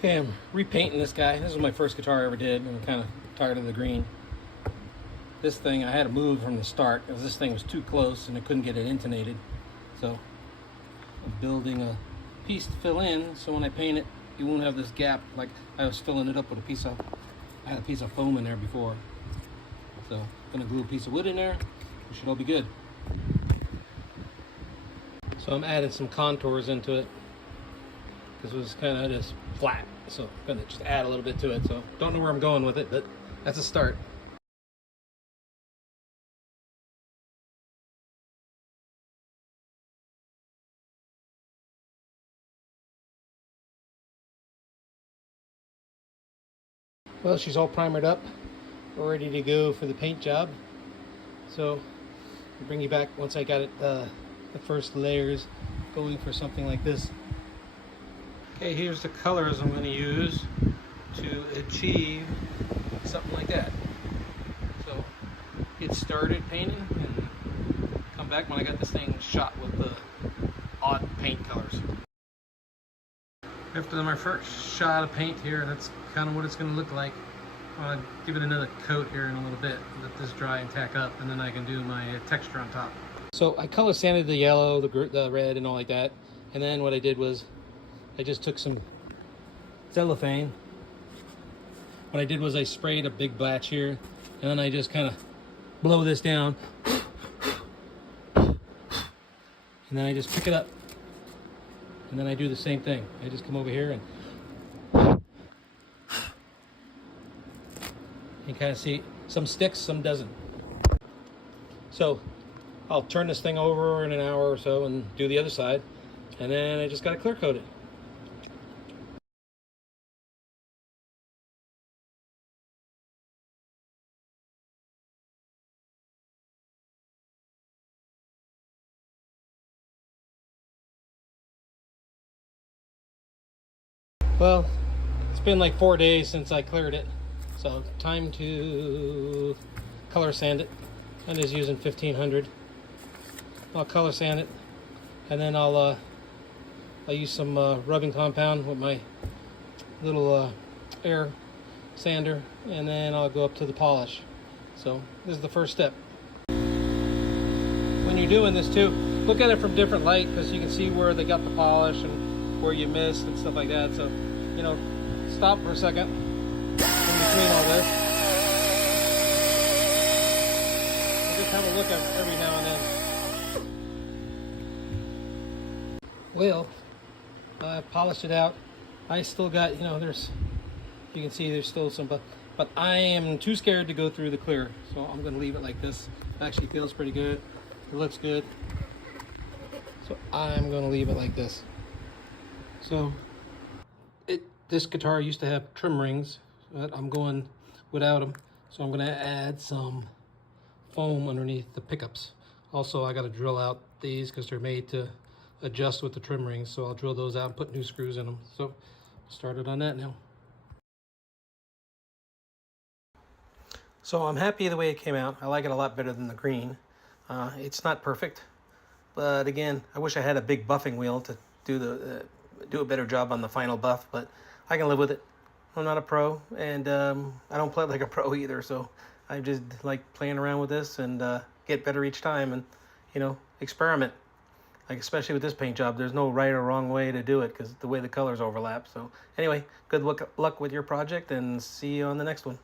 Okay, I'm repainting this guy. This is my first guitar I ever did. I'm kind of tired of the green. This thing I had to move from the start because this thing was too close and I couldn't get it intonated. So I'm building a piece to fill in so when I paint it, you won't have this gap like I was filling it up with I had a piece of foam in there before. So I'm gonna glue a piece of wood in there. It should all be good. So I'm adding some contours into it because it was kind of just flat. So I'm gonna just add a little bit to it. So don't know where I'm going with it, but that's a start. Well, she's all primered up, ready to go for the paint job. So I'll bring you back once I got it, the first layers going for something like this. Okay, here's the colors I'm going to use to achieve something like that. So get started painting and come back when I got this thing shot with the odd paint colors. After my first shot of paint here, that's kind of what it's going to look like. I'll give it another coat here in a little bit, let this dry and tack up, and then I can do my texture on top. So I color sanded the yellow, the red, and all like that. And then what I did was I just took some cellophane. What I did was I sprayed a big batch here, and then I just kind of blow this down. And then I just pick it up. And then I do the same thing. I just come over here and you kind of see some sticks, some doesn't. So I'll turn this thing over in an hour or so and do the other side. And then I just got to clear coat it. Well, it's been like 4 days since I cleared it. So time to color sand it. I'm just using 1500. I'll color sand it, and then I'll use some rubbing compound with my little air sander, and then I'll go up to the polish. So this is the first step. When you're doing this too, look at it from different light because you can see where they got the polish and where you missed and stuff like that. So, you know, stop for a second in between all this. And just have a look at every now and then. Well, I polished it out. I still got, you know, you can see there's still some, but I am too scared to go through the clear. So I'm going to leave it like this. It actually feels pretty good. It looks good. So I'm going to leave it like this. So this guitar used to have trim rings, but I'm going without them. So I'm going to add some foam underneath the pickups. Also, I got to drill out these because they're made to adjust with the trim rings. So I'll drill those out and put new screws in them. So started on that now. So I'm happy the way it came out. I like it a lot better than the green. It's not perfect, but again, I wish I had a big buffing wheel to do a better job on the final buff, but I can live with it. I'm not a pro, and I don't play like a pro either, so I just like playing around with this and get better each time and, you know, experiment. Like, especially with this paint job, there's no right or wrong way to do it because the way the colors overlap. So anyway, good luck with your project and see you on the next one.